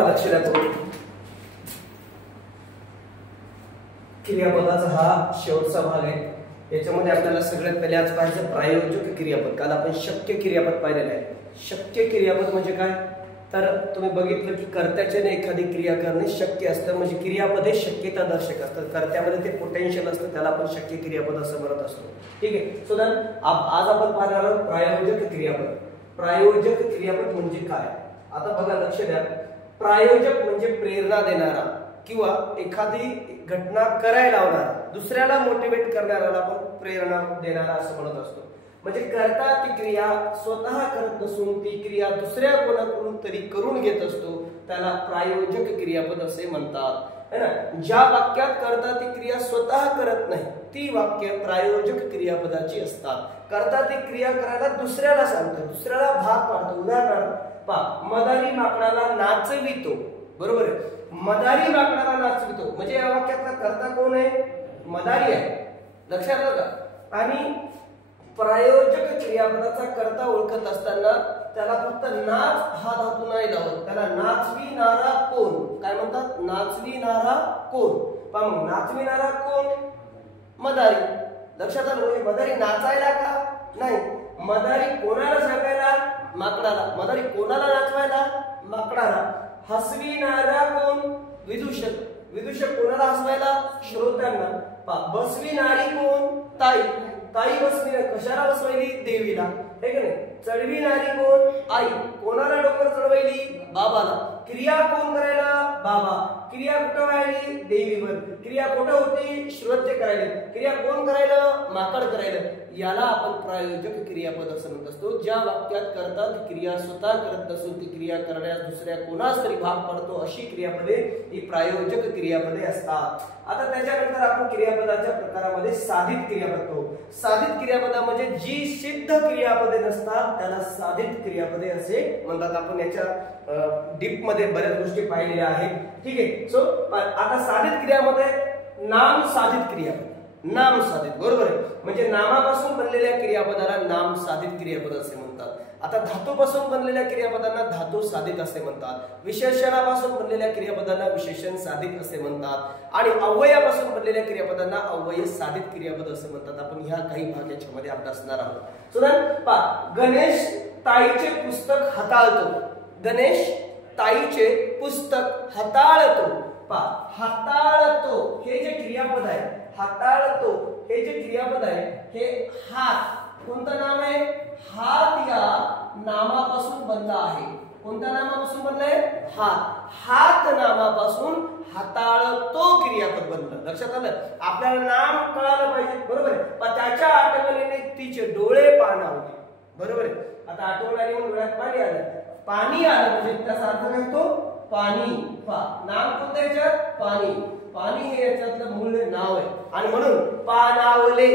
लक्ष द्या क्रियापदाचा हा शेवटचा भाग आहे। याच्यामध्ये आपल्याला सगळ्यात पहिले आज पाहायचं प्रायोजक क्रियापद। काल आपण शक्य क्रियापद पाहिलेले आहे। शक्य क्रियापद म्हणजे काय, तर तुम्ही बघितलं की कर्त्याच्याने एखादी क्रिया करणे शक्य असतं, म्हणजे क्रियापद हे शक्यता दर्शक असतं। कर्त्यामध्ये ते पोटेन्शियल असतं, त्याला आपण शक्य क्रियापद असं म्हणत असतो। ठीक आहे। सो देन आज आपण पाहणार आहोत प्रायोजक क्रियापद। प्रायोजक क्रियापद म्हणजे काय, आता बघा लक्ष द्या। प्रायोजक म्हणजे प्रेरणा देणारा किंवा एखादी घटना करायला लावणारा, दुसऱ्याला मोटिवेट करणाऱ्याला आपण प्रेरणा देणारा असं म्हणत असतो। म्हणजे करता ती क्रिया स्वतः करत नसून ती क्रिया दुसऱ्या कोणाकडून तरी करून घेत असतो, त्याला प्रायोजक क्रियापद असे म्हणतात, है ना। ज्या वाक्यात करता ती क्रिया स्वतः करत नाही ती वाक्य प्रायोजक क्रियापदाची असतात। करता ती क्रिया करायला दुसऱ्याला सांगतो, दुसऱ्याला भाग पाडतो। उदाहरणार्थ पहा, मदारी माकडाला नाचवितो, बरोबर आहे। मदारी माकडाला नाचवितो म्हणजे या वाक्यातला कर्ता कोण आहे, मदारी आहे, लक्षात आलं का। आणि प्रायोजक क्रियापदाचा कर्ता ओळखत असताना त्याला फक्त नाच हा धातू नाही लावत, त्याला नाचविणारा कोण काय म्हणतात, नाचविणारा कोण। पहा मग नाचविणारा कोण, मदारी, लक्षात आलं। म्हणजे मदारी नाचायला का नाही, मदारी कोणाला सांगायला, माकडाला। मदारी कोणाला नाचवायला, माकडाला। हसविणारा कोण, विदूषक, विदूषक कोणाला हसवायला, श्रोत्यांना। बसविणारी कोण, ताई, ताई बसविणारी कशाला बसवायली, देवीला, हे का नाही। चढविणारी कोण, आई, कोणाला डोंगर चढवायली, बाबाला। क्रिया कोण करायला, बाबा, क्रिया कुठं व्हायली, देवीवर। क्रिया कुठं होती, श्रोत्य करायला। क्रिया कोण करायला, माकड करायला। याला आपण प्रायोजक क्रियापद असं म्हणत असतो। ज्या वाक्यात करता ती क्रिया स्वतः करत नसून ती क्रिया करण्यास दुसऱ्या कोणास तरी भाग पडतो, अशी क्रियापदे ही प्रायोजक क्रियापदे असतात। आता त्याच्यानंतर आपण क्रियापदाच्या प्रकारामध्ये साधित क्रियापद पाहू। साधित क्रियापदामध्ये जी सिद्ध क्रियापदे नसतात त्याला साधित क्रियापदे असे म्हणतात। आपण याच्या डीप मध्ये बऱ्याच गोष्टी पाहिलेल्या आहेत। ठीक आहे। सो आता साधित क्रियामध्ये नाम साधित क्रियापद, नाम साधित, बरोबर आहे। म्हणजे नामापासून बनलेल्या क्रियापदाला नाम साधित क्रियापद असे म्हणतात। आता धातूपासून बनलेल्या क्रियापदांना धातू साधित असे म्हणतात। विशेषणापासून बनलेल्या क्रियापदांना विशेषण साधित असे म्हणतात। आणि अव्ययापासून बनलेल्या क्रियापदांना अव्यय साधित क्रियापद असे म्हणतात। आपण ह्या काही भाग याच्यामध्ये अभ्यासणार आहोत। सुद्धा गणेश ताईचे पुस्तक हाताळतो, गणेश ताईचे पुस्तक हाताळतो। हाताळतो हे जे क्रियापद आहे, हाताळतो हे जे क्रियापद आहे, हे हात कोणतं नाम आहे, हात या नामापासून बनला आहे। कोणत्या नामापासून बनलाय, हात। हात नामापासून हाताळतो क्रियापद बनलं, लक्षात आलं। आपल्याला नाम कळालं पाहिजे, बरोबर आहे। पण त्याच्या आठवणीने तिचे डोळे पाणावले, बरोबर आहे। आता आठवण आली म्हणून डोळ्यात पाणी आलं, पाणी आलं म्हणजे त्याचा अर्थ काय होतो, पाणी। नाम कोणतं याच्यात, पाणी, पाणी हे याच्यातलं मूळ नाव आहे आणि म्हणून पाणावले,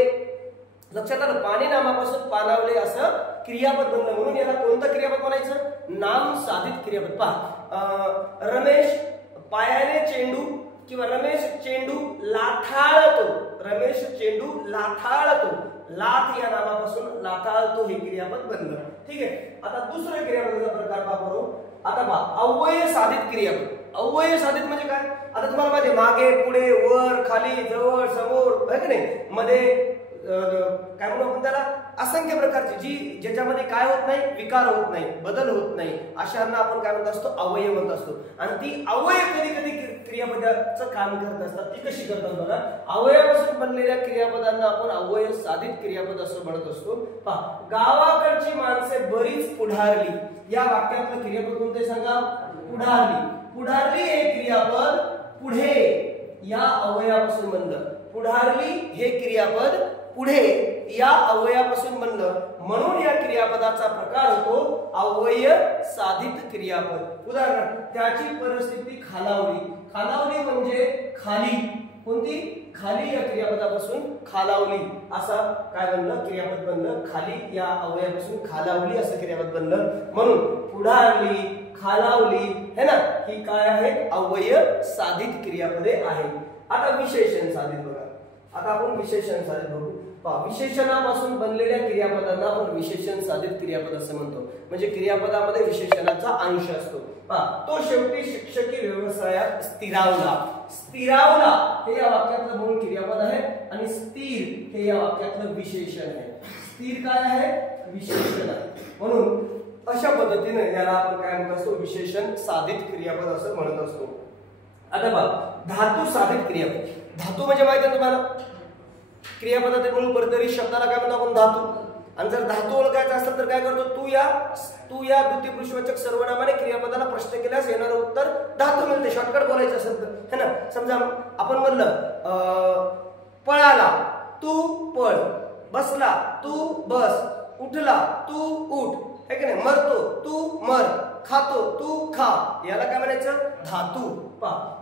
लक्षात आलं। पाणी नामापासून पाणावले असं क्रियापद बनलं, म्हणून याला कोणतं क्रियापद म्हणायचं, नाम साधित क्रियापद। पहा, रमेश पायाने चेंडू किंवा रमेश चेंडू लाथाळतो, रमेश चेंडू लाथाळतो। लाथ या नामापासून लाथाळतो हे क्रियापद बनलं। ठीक आहे। आता दुसरं क्रियापदाचा प्रकार पाहू। आता पहा, अव्यय साधित क्रियापद। अव्यय साधित म्हणजे काय, आता तुम्हाला माहिती मागे, पुढे, वर, खाली, जवळ, समोर, है की नाही, मध्ये काय म्हणू आपण त्याला, असंख्य प्रकारची जी ज्याच्यामध्ये काय होत नाही, विकार होत नाही, बदल होत नाही, अशांना आपण काय म्हणत असतो, अव्यय म्हणत असतो। आणि ती अव्यय कधी कधी क्रियापदाचं काम करत असतात। ती कशी करतात बघा, अव्ययापासून बनलेल्या क्रियापदांना आपण अव्यय साधित क्रियापद असं म्हणत असतो। पहा, गावाकडची माणसे बरीच पुढारली, या वाक्यातलं क्रियापद कोणते सांगा, पुढारली। पुढारली हे क्रियापद पुढे या अव्ययापासून बनलं। पुढारली हे क्रियापद पुढे या अव्ययापासून बनलं, म्हणून या क्रियापदाचा प्रकार होतो अव्यय साधित क्रियापद। उदाहरण, त्याची परिस्थिती खालावली। खालावली म्हणजे खाली, कोणती, खाली या क्रियापदापासून खालावली असं काय बनलं, क्रियापद बनलं। खाली या अव्ययापासून खालावली असं क्रियापद बनलं, म्हणून पुढारली, खालावली, है ना, ही काय आहेत, अव्यय साधित क्रियापदे आहेत। आता विशेषण साधित बघा। आता आपण विशेषण साधित बघू। विशेषणापासून बनलेल्या क्रियापदांना आपण विशेषण साधित क्रियापद असं म्हणतो. म्हणजे क्रियापदामध्ये विशेषणाचा अंश असतो. तो शेवटी शिक्षकी व्यवसायात स्थिरावला. स्थिरावला हे या वाक्यातलं मूळ क्रियापद आहे आणि स्थिर हे या वाक्यातलं विशेषण आहे. स्थिर काय आहे? विशेषण आहे. म्हणून अशा पद्धतीने याला आपण काय म्हणत असतो? विशेषण साधित क्रियापद असं म्हणत असतो. आता बघा, धातू साधित क्रियापद. धातू म्हणजे माहिती आहे तुम्हाला, क्रियापदातील मूळ परतरी शब्दाला काय म्हणतो आपण? धातू. आणि जर धातू ओळखायचा असेल तर काय करतो? तू या द्वितीय पुरुषवाचक सर्वनामाने क्रियापदाला प्रश्न केल्यास येणारं उत्तर धातू मिळते. शॉर्टकट बोलायचं असेल तर, है ना. समजा आपण म्हणलं पळाला तू पळ, बसला तू बस, उठला तू उठ, है की नाही. मरतो तू मर, खातो तू खा, याला काय म्हणायचं? धातू.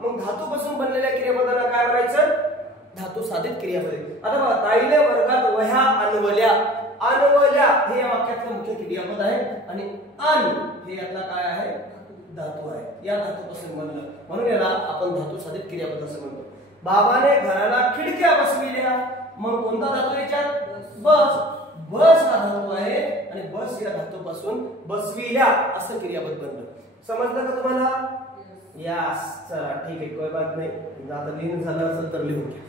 मग धातूपासून बनलेल्या क्रियापदाला काय म्हणायचं? धातू साधित क्रियापद. आता बघा, ताईने वर्गात वह्या आणवल्या. आणवल्या हे या वाक्यातलं मुख्य क्रियापद आहे आणि अन हे यातला काय आहे? धातू आहे. या धातूपासून बनलं म्हणून याला आपण धातू साधित क्रियापद असं म्हणतो. बाबाने घराला खिडक्या बसविल्या. मग कोणता धातू याच्यात? बस. बस हा धातू आहे आणि बस या धातूपासून बसविल्या असं क्रियापद बनलं. समजलं का तुम्हाला? यास. चला ठीक आहे, कोई बात नाही. आता लिहिणं झालं असेल तर लिहून घ्या.